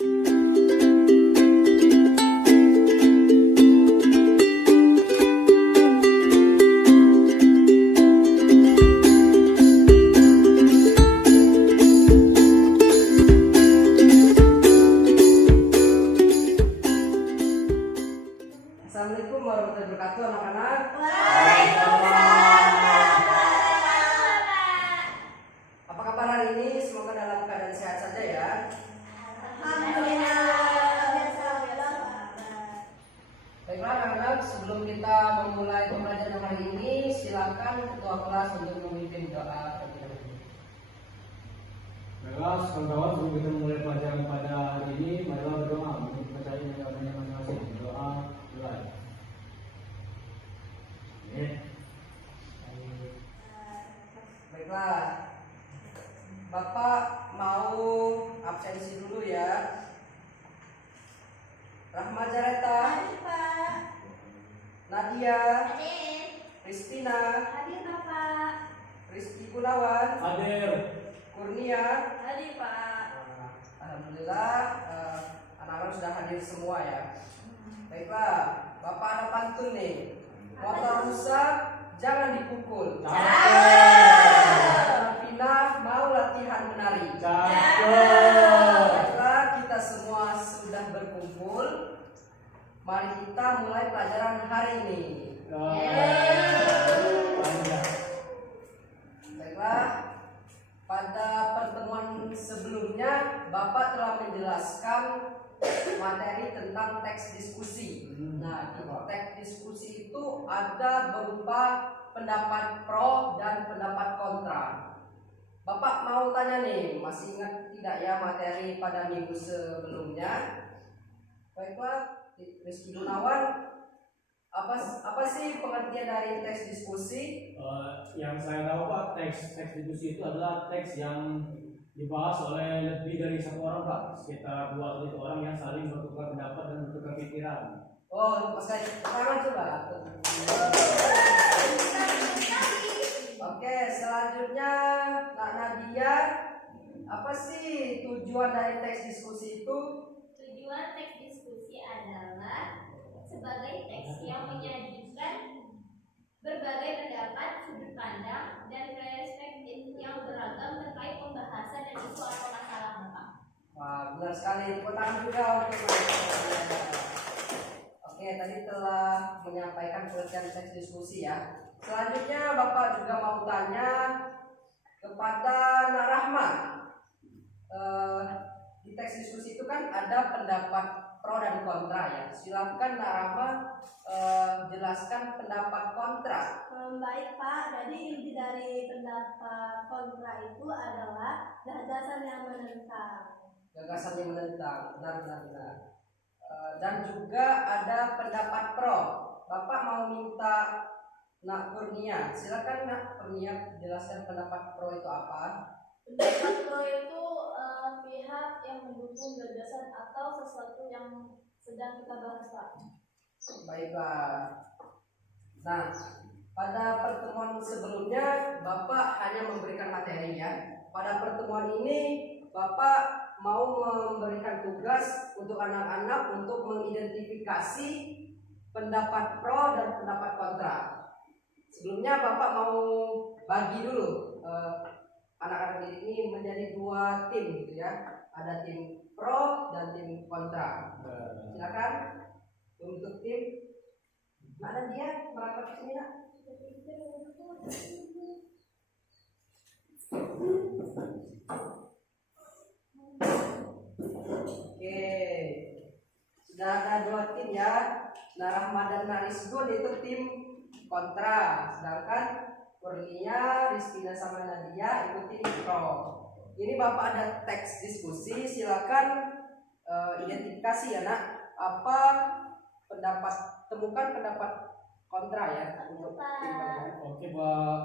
Assalamualaikum warahmatullahi wabarakatuh anak-anak. Apa kabar hari ini? Semoga dalam keadaan sehat saja ya. Baiklah anak-anak, sebelum kita memulai pembelajaran hari ini, silakan ketua kelas untuk memimpin doa terlebih dahulu. Baiklah, kawan-kawan, sebelum kita memulai pelajaran pada hari ini, marilah berdoa untuk percaya agamanya masing-masing. Doa mulai. Baiklah, Bapak mau absensi dulu ya. Rahma Jareta, Nadia, Kristina, Rizky Gunawan, Hadir. Kurnia. Alhamdulillah anak-anak sudah hadir semua ya. Baiklah, Bapak ada pantun nih. Motor rusak jangan dipukul. Pina mau latihan menari. Baiklah, kita semua sudah berkumpul. Mari kita mulai pelajaran hari ini. Baiklah, pada pertemuan sebelumnya Bapak telah menjelaskan materi tentang teks diskusi. Nah, di teks diskusi itu ada berupa pendapat pro dan pendapat kontra. Bapak mau tanya nih, masih ingat tidak ya materi pada minggu sebelumnya? Baiklah, Rizky Gunawan, apa sih pengertian dari teks diskusi? Yang saya tahu Pak, teks diskusi itu adalah teks yang dibahas oleh lebih dari satu orang Pak, sekitar 2 atau 3 orang yang saling bertukar pendapat dan bertukar pikiran. Oh, Mas Kai, tangan coba. Oke, selanjutnya Kak Nadia, apa sih tujuan dari teks diskusi itu? Tujuan teks diskusi adalah sebagai teks yang menyajikan berbagai pendapat, sudut pandang, dan perspektif yang beragam terkait pembahasan dan isu atau masalah Bapak. Wah, benar sekali. Tepuk tangan juga untuk Oke, tadi telah menyampaikan pengertian teks diskusi ya. Selanjutnya Bapak juga mau tanya kepada Nak Rahma. Di teks diskusi itu kan ada pendapat pro dan kontra ya. Silakan Nak Rahma jelaskan pendapat kontra. Baik Pak, jadi inti dari pendapat kontra itu adalah gagasan yang menentang. Gagasan yang menentang, benar. Dan juga ada pendapat pro. Bapak mau minta Nak Kurnia, silakan Nak Kurnia jelaskan pendapat pro itu apa? Pendapat pro itu pihak yang mendukung gagasan atau sesuatu yang sedang kita bahas Pak. Baiklah. Nah, pada pertemuan sebelumnya Bapak hanya memberikan materi ya. Pada pertemuan ini Bapak mau memberikan tugas untuk anak-anak untuk mengidentifikasi pendapat pro dan pendapat kontra. Sebelumnya Bapak mau bagi dulu anak-anak ini menjadi 2 tim gitu ya. Ada tim pro dan tim kontra. Silakan untuk tim. Mana dia merapat ke sini Nak? Oke, sudah ada 2 tim ya. Nah, Rahma dan Narisgun itu tim kontra, sedangkan Kurnia, Rizkina sama Nadia itu tim pro. Ini Bapak ada teks diskusi, silakan identifikasi ya Nak. Apa pendapat, temukan pendapat kontra ya untuk tim Bapak. Oke Pak.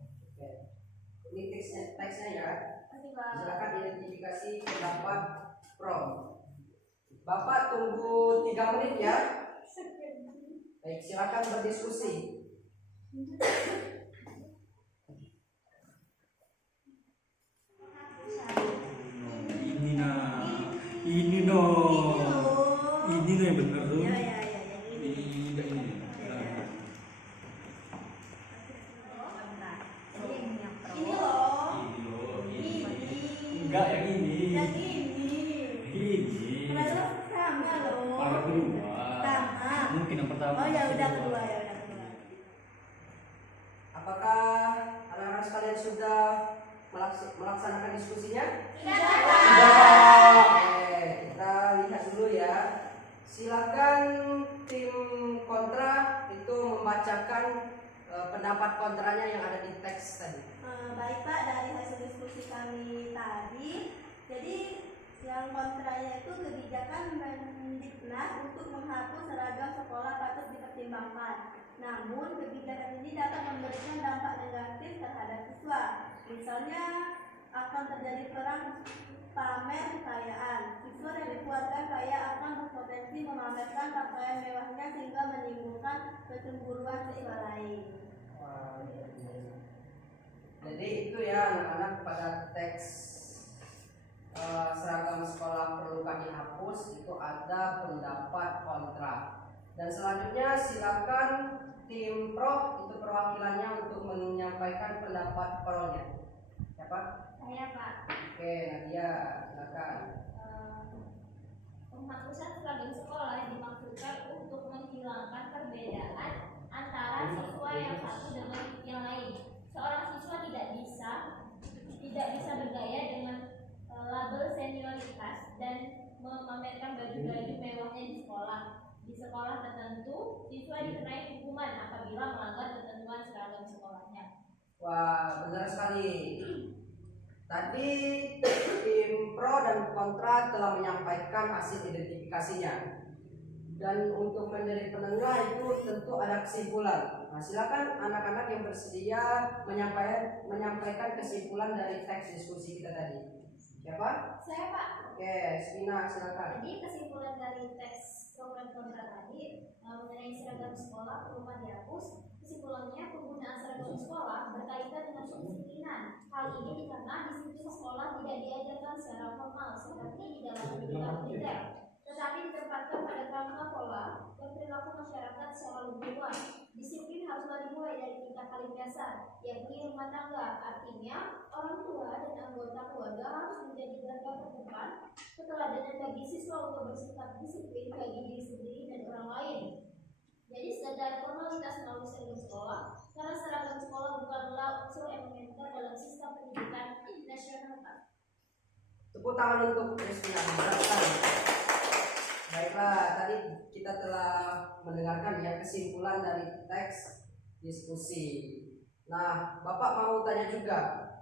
Oke. Ini teksnya ya. Silakan identifikasi pendapat pro. Bapak tunggu 3 menit ya. Baik, silakan berdiskusi. Enggak, yang ini. Yang ini. Ini. Padahal sama loh. Yang kedua. Sama. Mungkin yang pertama. Oh ya udah kedua ya udah kedua. Apakah anak-anak sekalian sudah melaksanakan diskusinya? Tidak. Oke, kita lihat dulu ya. Silakan tim kontra itu membacakan pendapat kontranya yang ada di teks tadi. Baik Pak, dari hasil diskusi kami tadi, jadi yang kontranya itu kebijakan Mendiknas untuk menghapus seragam sekolah patut dipertimbangkan. Namun kebijakan ini dapat memberikan dampak negatif terhadap siswa. Misalnya akan terjadi perang pamer kekayaan. Siswa dari keluarga kaya akan berpotensi memamerkan pakaian mewahnya sehingga menimbulkan kecemburuan siswa lain. Jadi itu ya anak-anak pada teks seragam sekolah perlukan dihapus itu ada pendapat kontra. Dan selanjutnya silakan tim pro itu perwakilannya untuk menyampaikan pendapat pro-nya. Siapa? Saya Pak. Oke, Nadia, silakan. Penghapusan seragam sekolah dimaksudkan untuk menghilangkan perbedaan antara siswa yang satu dengan yang lain. Seorang siswa tidak bisa bergaya dengan label senioritas dan memamerkan baju-baju mewahnya di sekolah. Di sekolah tertentu, siswa dikenai hukuman apabila melanggar ketentuan seragam sekolahnya. Wah, benar sekali. Tadi tim pro dan kontra telah menyampaikan hasil identifikasinya. Dan untuk menjadi penengah itu tentu ada kesimpulan. Nah, silakan anak-anak yang bersedia menyampaikan kesimpulan dari teks diskusi kita tadi. Siapa? Saya Pak. Oke, Spina, silakan. Jadi kesimpulan dari teks program kontra tadi mengenai seragam sekolah perlukan dihapus. Kesimpulannya penggunaan seragam sekolah berkaitan dengan kedisiplinan. Hal ini karena disiplin sekolah tidak diajarkan secara formal seperti di dalam pendidikan militer, tetapi ditempatkan pada kerangka pola dan perilaku masyarakat secara lebih luas. Disiplin haruslah dimulai dari tingkat paling dasar, yakni rumah tangga. Artinya, orang tua dan anggota keluarga harus menjadi garda terdepan keteladanan bagi siswa untuk bersikap disiplin bagi diri sendiri dan orang lain. Jadi sekedar formalitas melalui seragam sekolah, karena seragam sekolah bukanlah unsur elementer dalam sistem pendidikan nasional. Tepuk tangan untuk Spina. Baiklah, tadi kita telah mendengarkan ya kesimpulan dari teks diskusi. Nah, Bapak mau tanya juga,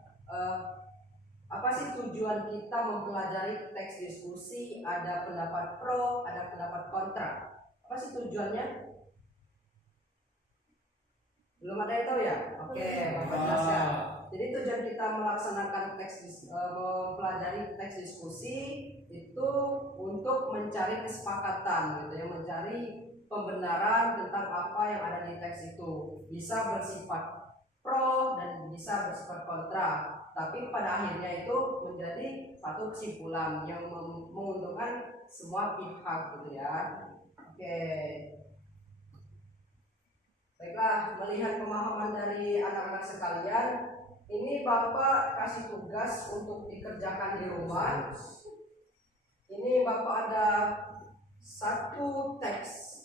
apa sih tujuan kita mempelajari teks diskusi? Ada pendapat pro, ada pendapat kontra. Apa sih tujuannya? Belum ada yang tahu ya? Oke, Bapak jelaskan. Jadi tujuan kita melaksanakan mempelajari teks diskusi itu untuk mencari kesepakatan gitu ya, mencari pembenaran tentang apa yang ada di teks itu. Bisa bersifat pro dan bisa bersifat kontra, tapi pada akhirnya itu menjadi satu kesimpulan yang menguntungkan semua pihak gitu ya. Oke. Baiklah, melihat pemahaman dari anak-anak sekalian, ini Bapak kasih tugas untuk dikerjakan di rumah. Ini Bapak ada satu teks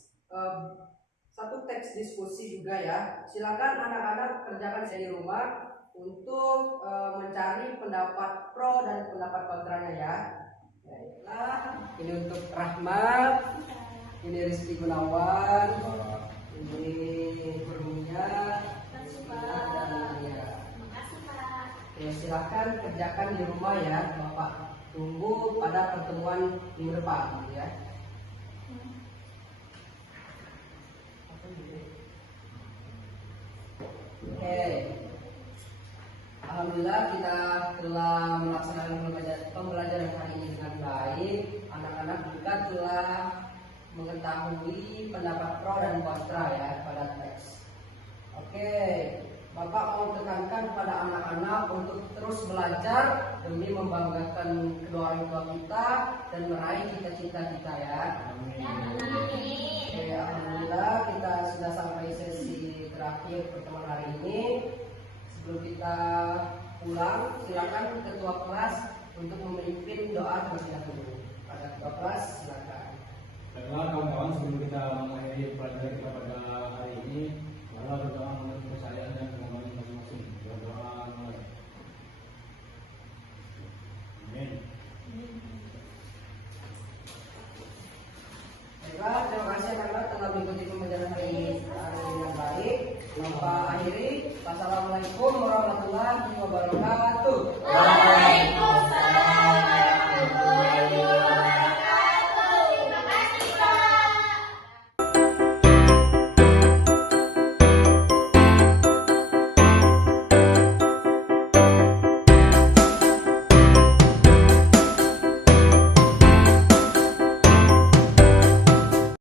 diskusi juga ya. Silakan anak-anak kerjakan di rumah untuk mencari pendapat pro dan pendapat kontranya ya. Baiklah, ini untuk Rahmat, ini Rizky Gunawan, ini Kurnia, dan Nadia. Oke, silakan kerjakan di rumah ya, Bapak. Tunggu pada pertemuan minggu depan ya. Oke. Alhamdulillah kita telah melaksanakan pembelajaran hari ini dengan baik. Anak-anak juga telah mengetahui pendapat pro dan kontra ya pada teks. Oke, Bapak mau tekankan pada anak-anak untuk terus belajar demi membanggakan kedua orang tua kita dan meraih cita-cita kita ya. Oke, alhamdulillah kita sudah sampai sesi terakhir pertemuan hari ini. Sebelum kita pulang, silakan ketua kelas untuk memimpin doa terlebih dahulu. Pada ketua kelas silakan. Baiklah kawan-kawan, sebelum kita mengakhiri pelajaran kita pada hari ini, marilah berdoa menurut kepercayaan dan pengalaman masing-masing. Berdoa mulai. Amin. Baiklah, terima kasih anak-anak telah mengikuti pembelajaran hari ini dengan baik. Kita akhiri. Wassalamualaikum warahmatullahi wabarakatuh. Waalaikumsalam.